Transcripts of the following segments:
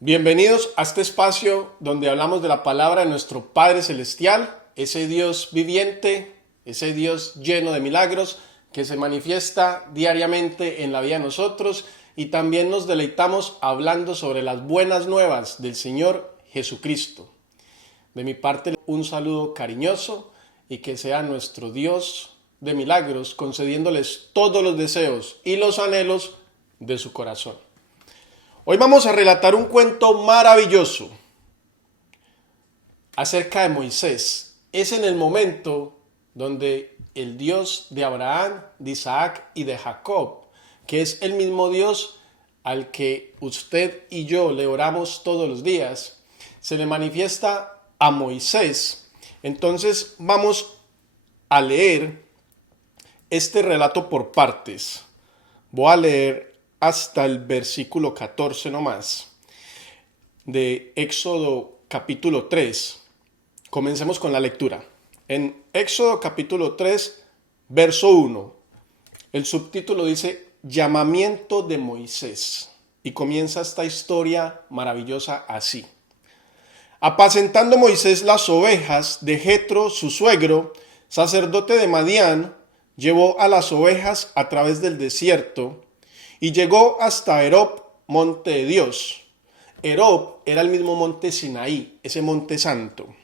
Bienvenidos a este espacio donde hablamos de la palabra de nuestro Padre Celestial, ese Dios viviente, ese Dios lleno de milagros que se manifiesta diariamente en la vida de nosotros, y también nos deleitamos hablando sobre las buenas nuevas del Señor Jesucristo. De mi parte, un saludo cariñoso y que sea nuestro Dios de milagros concediéndoles todos los deseos y los anhelos de su corazón. Hoy vamos a relatar un cuento maravilloso acerca de Moisés. Es en el momento donde el Dios de Abraham, de Isaac y de Jacob, que es el mismo Dios al que usted y yo le oramos todos los días, se le manifiesta a Moisés. Entonces vamos a leer este relato por partes. Voy a leer hasta el versículo 14 nomás de Éxodo capítulo 3. Comencemos con la lectura. En Éxodo capítulo 3, verso 1, el subtítulo dice Llamamiento de Moisés. Y comienza esta historia maravillosa así. Apacentando Moisés las ovejas de Jetro, su suegro, sacerdote de Madián, llevó a las ovejas a través del desierto y llegó hasta Herob, monte de Dios. Herob era el mismo monte Sinaí, ese monte santo.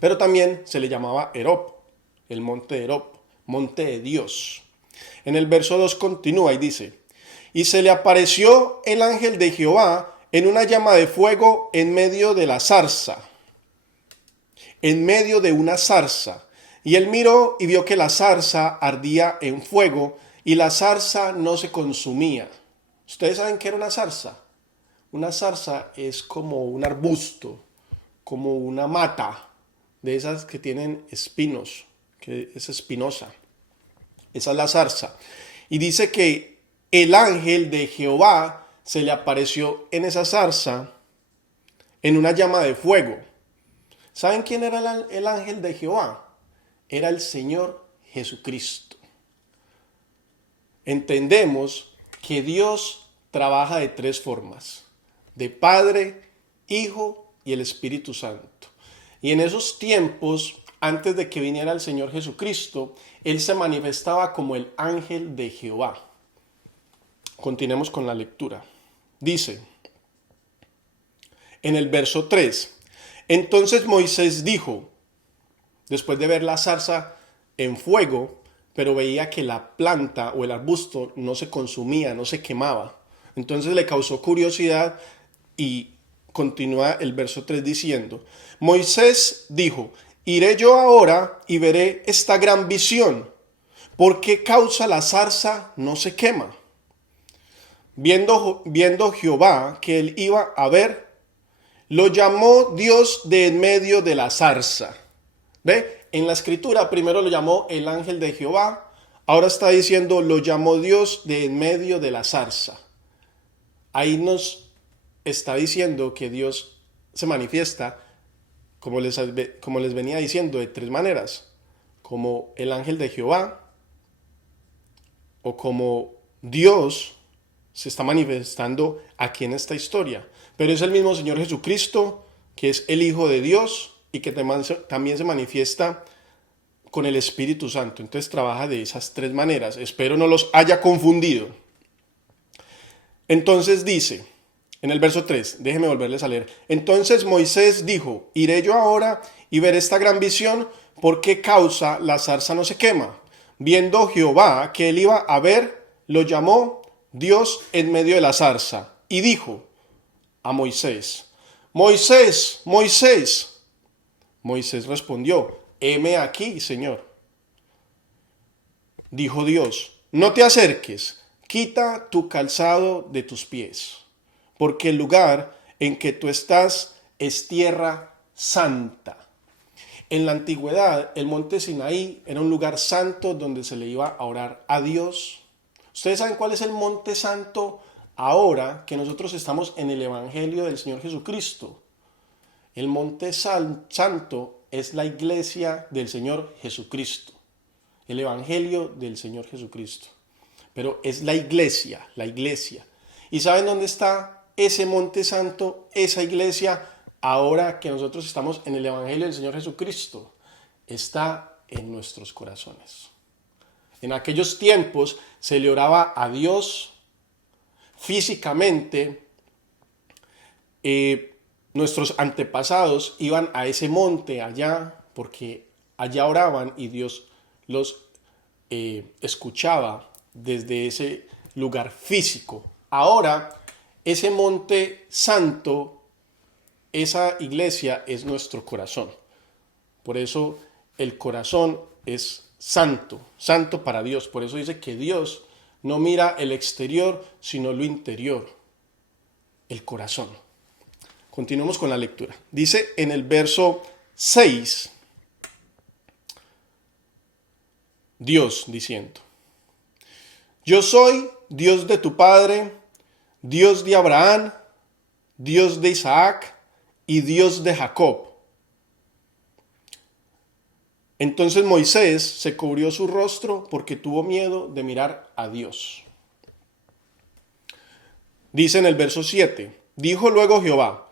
Pero también se le llamaba Herob, el monte de Herob, monte de Dios. En el verso 2 continúa y dice, y se le apareció el ángel de Jehová en una llama de fuego en medio de la zarza, en medio de una zarza. Y él miró y vio que la zarza ardía en fuego y la zarza no se consumía. ¿Ustedes saben qué era una zarza? Una zarza es como un arbusto, como una mata, de esas que tienen espinos, que es espinosa. Esa es la zarza. Y dice que el ángel de Jehová se le apareció en esa zarza en una llama de fuego. ¿Saben quién era el ángel de Jehová? Era el Señor Jesucristo. Entendemos que Dios trabaja de tres formas: de Padre, Hijo y el Espíritu Santo. Y en esos tiempos, antes de que viniera el Señor Jesucristo, Él se manifestaba como el ángel de Jehová. Continuemos con la lectura. Dice, en el verso 3, entonces Moisés dijo, después de ver la zarza en fuego, pero veía que la planta o el arbusto no se consumía, no se quemaba. Entonces le causó curiosidad y continúa el verso 3 diciendo, Moisés dijo, iré yo ahora y veré esta gran visión. ¿Por qué causa la zarza no se quema? Viendo Jehová que él iba a ver, lo llamó Dios de en medio de la zarza. ¿Ve? En la escritura primero lo llamó el ángel de Jehová, ahora está diciendo lo llamó Dios de en medio de la zarza. Ahí nos está diciendo que Dios se manifiesta, como les venía diciendo, de tres maneras: como el ángel de Jehová, o como Dios se está manifestando aquí en esta historia. Pero es el mismo Señor Jesucristo, que es el Hijo de Dios y que también se manifiesta con el Espíritu Santo. Entonces trabaja de esas tres maneras. Espero no los haya confundido. Entonces dice, en el verso 3, déjeme volverles a leer. Entonces Moisés dijo, iré yo ahora y veré esta gran visión, ¿por qué causa la zarza no se quema? Viendo Jehová que él iba a ver, lo llamó Dios en medio de la zarza y dijo a Moisés, Moisés, Moisés. Moisés respondió, heme aquí, Señor. Dijo Dios, no te acerques, quita tu calzado de tus pies, porque el lugar en que tú estás es tierra santa. En la antigüedad, el monte Sinaí era un lugar santo donde se le iba a orar a Dios. ¿Ustedes saben cuál es el monte santo ahora que nosotros estamos en el Evangelio del Señor Jesucristo? El monte santo es la iglesia del Señor Jesucristo, el Evangelio del Señor Jesucristo. Pero es la iglesia, la iglesia. ¿Y saben dónde está ese monte santo, esa iglesia, ahora que nosotros estamos en el Evangelio del Señor Jesucristo, está en nuestros corazones. En aquellos tiempos se le oraba a Dios físicamente. Nuestros antepasados iban a ese monte allá porque allá oraban y Dios los escuchaba desde ese lugar físico. Ahora, ese monte santo, esa iglesia es nuestro corazón. Por eso el corazón es santo, santo para Dios. Por eso dice que Dios no mira el exterior, sino lo interior, el corazón. Continuemos con la lectura. Dice en el verso 6, Dios diciendo: yo soy Dios de tu padre, Dios de Abraham, Dios de Isaac y Dios de Jacob. Entonces Moisés se cubrió su rostro porque tuvo miedo de mirar a Dios. Dice en el verso 7, dijo luego Jehová: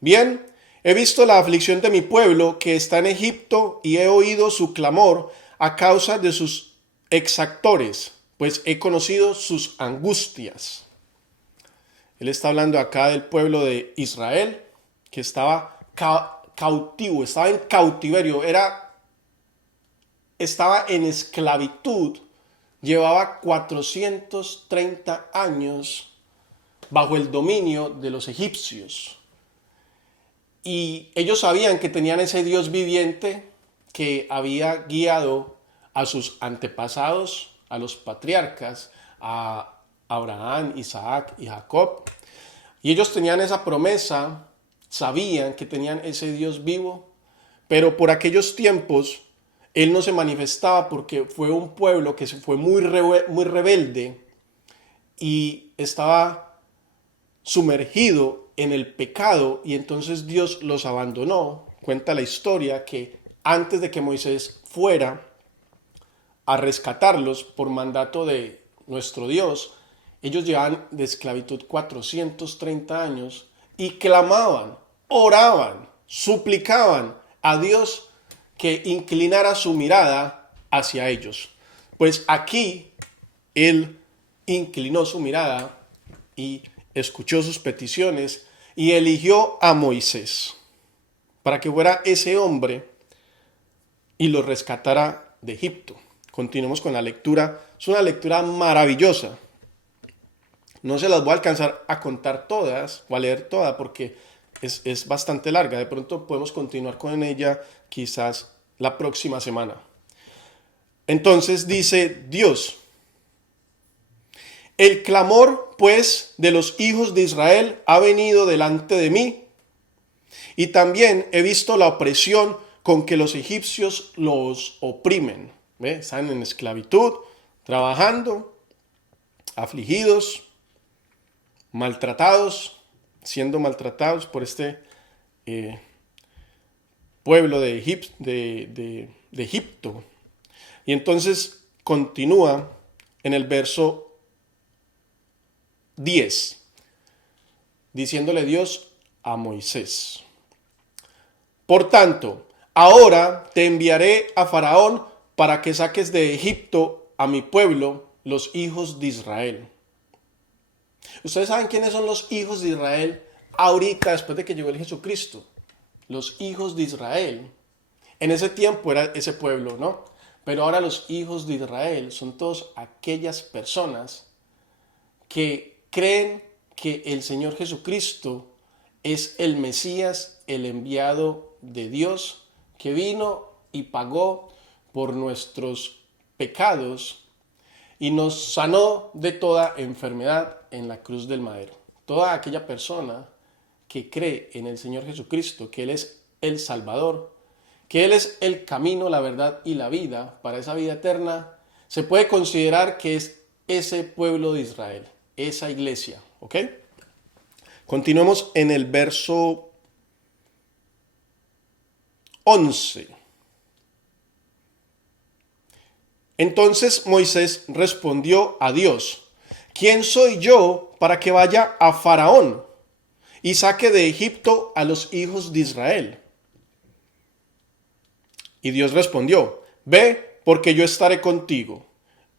bien, he visto la aflicción de mi pueblo que está en Egipto y he oído su clamor a causa de sus exactores, pues he conocido sus angustias. Él está hablando acá del pueblo de Israel que estaba cautivo, estaba en cautiverio, estaba en esclavitud, llevaba 430 años bajo el dominio de los egipcios. Y ellos sabían que tenían ese Dios viviente que había guiado a sus antepasados, a los patriarcas, a Abraham, Isaac y Jacob. Y ellos tenían esa promesa, sabían que tenían ese Dios vivo, pero por aquellos tiempos Él no se manifestaba porque fue un pueblo que fue muy rebelde y estaba sumergido en el pecado, y entonces Dios los abandonó. Cuenta la historia que antes de que Moisés fuera a rescatarlos por mandato de nuestro Dios, ellos llevaban de esclavitud 430 años y clamaban, oraban, suplicaban a Dios que inclinara su mirada hacia ellos. Pues aquí Él inclinó su mirada y escuchó sus peticiones y eligió a Moisés para que fuera ese hombre y lo rescatara de Egipto. Continuemos con la lectura. Es una lectura maravillosa. No se las voy a alcanzar a contar todas o a leer toda porque es bastante larga. De pronto podemos continuar con ella quizás la próxima semana. Entonces dice Dios: el clamor, pues, de los hijos de Israel ha venido delante de mí, y también he visto la opresión con que los egipcios los oprimen. ¿Ve? Están en esclavitud, trabajando, afligidos, maltratados, siendo maltratados por este pueblo de Egipto. Y entonces continúa en el verso 10, diciéndole Dios a Moisés: por tanto, ahora te enviaré a Faraón para que saques de Egipto a mi pueblo, los hijos de Israel. ¿Ustedes saben quiénes son los hijos de Israel ahorita, después de que llegó el Jesucristo? Los hijos de Israel. En ese tiempo era ese pueblo, ¿no? Pero ahora los hijos de Israel son todas aquellas personas que creen que el Señor Jesucristo es el Mesías, el enviado de Dios, que vino y pagó por nuestros pecados y nos sanó de toda enfermedad en la cruz del madero. Toda aquella persona que cree en el Señor Jesucristo, que Él es el Salvador, que Él es el camino, la verdad y la vida para esa vida eterna, se puede considerar que es ese pueblo de Israel, esa iglesia, ¿ok? Continuemos en el verso 11. Entonces Moisés respondió a Dios: ¿quién soy yo para que vaya a Faraón y saque de Egipto a los hijos de Israel? Y Dios respondió, ve, porque yo estaré contigo,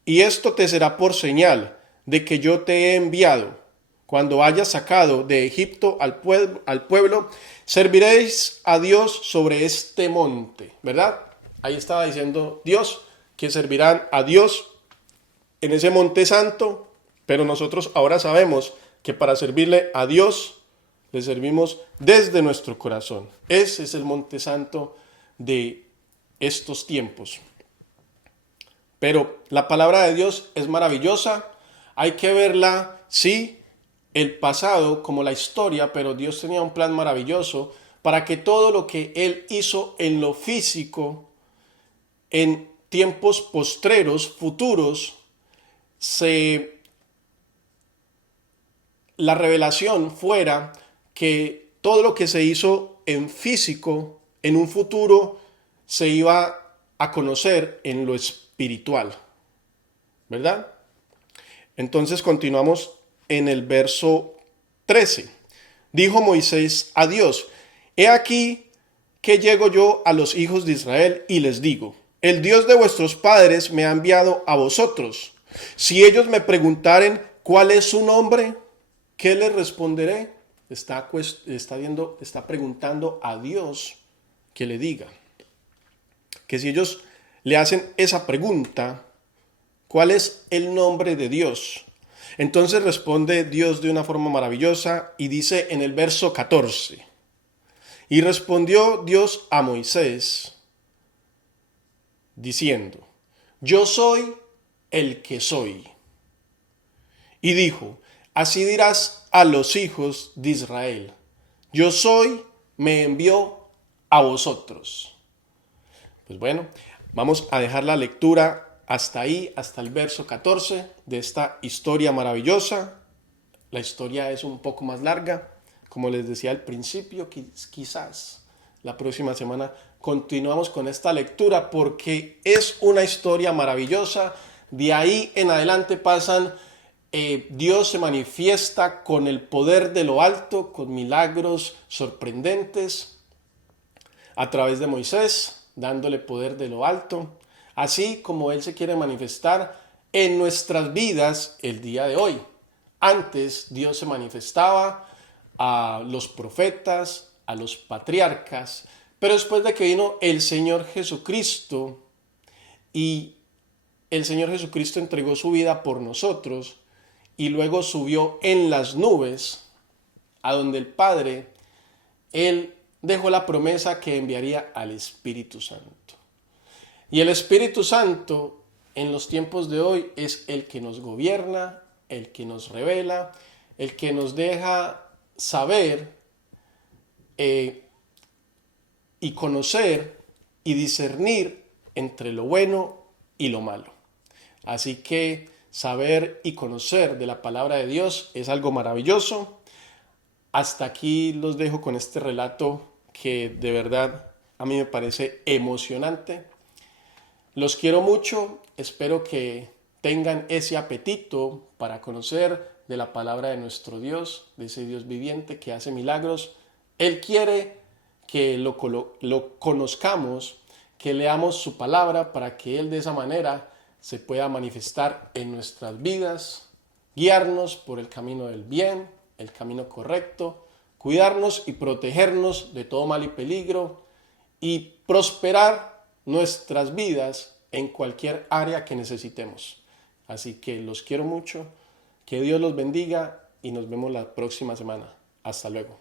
y esto te será por señal de que yo te he enviado. Cuando hayas sacado de Egipto al pueblo, serviréis a Dios sobre este monte, ¿verdad? Ahí estaba diciendo Dios que servirán a Dios en ese monte santo, pero nosotros ahora sabemos que para servirle a Dios, le servimos desde nuestro corazón. Ese es el monte santo de estos tiempos. Pero la palabra de Dios es maravillosa, hay que verla, sí, el pasado como la historia, pero Dios tenía un plan maravilloso para que todo lo que Él hizo en lo físico, en tiempos postreros, futuros, la revelación fuera que todo lo que se hizo en físico, en un futuro, se iba a conocer en lo espiritual, ¿verdad? Entonces continuamos en el verso 13. Dijo Moisés a Dios, he aquí que llego yo a los hijos de Israel y les digo, el Dios de vuestros padres me ha enviado a vosotros. Si ellos me preguntaren cuál es su nombre, ¿qué les responderé? Está preguntando a Dios que le diga. Que si ellos le hacen esa pregunta, ¿cuál es el nombre de Dios? Entonces responde Dios de una forma maravillosa y dice en el verso 14, y respondió Dios a Moisés, diciendo, yo soy el que soy. Y dijo, así dirás a los hijos de Israel, yo soy, me envió a vosotros. Pues bueno, vamos a dejar la lectura hasta ahí, hasta el verso 14 de esta historia maravillosa. La historia es un poco más larga, como les decía al principio, quizás la próxima semana continuamos con esta lectura porque es una historia maravillosa. De ahí en adelante pasan, Dios se manifiesta con el poder de lo alto, con milagros sorprendentes a través de Moisés, dándole poder de lo alto, así como Él se quiere manifestar en nuestras vidas el día de hoy. Antes Dios se manifestaba a los profetas, a los patriarcas, pero después de que vino el Señor Jesucristo y el Señor Jesucristo entregó su vida por nosotros y luego subió en las nubes a donde el Padre, Él dejó la promesa que enviaría al Espíritu Santo. Y el Espíritu Santo en los tiempos de hoy es el que nos gobierna, el que nos revela, el que nos deja saber y conocer y discernir entre lo bueno y lo malo. Así que saber y conocer de la palabra de Dios es algo maravilloso. Hasta aquí los dejo con este relato que de verdad a mí me parece emocionante. Los quiero mucho, espero que tengan ese apetito para conocer de la palabra de nuestro Dios, de ese Dios viviente que hace milagros. Él quiere que lo conozcamos, que leamos su palabra para que Él de esa manera se pueda manifestar en nuestras vidas, guiarnos por el camino del bien, el camino correcto, cuidarnos y protegernos de todo mal y peligro y prosperar nuestras vidas en cualquier área que necesitemos. Así que los quiero mucho, que Dios los bendiga y nos vemos la próxima semana. Hasta luego.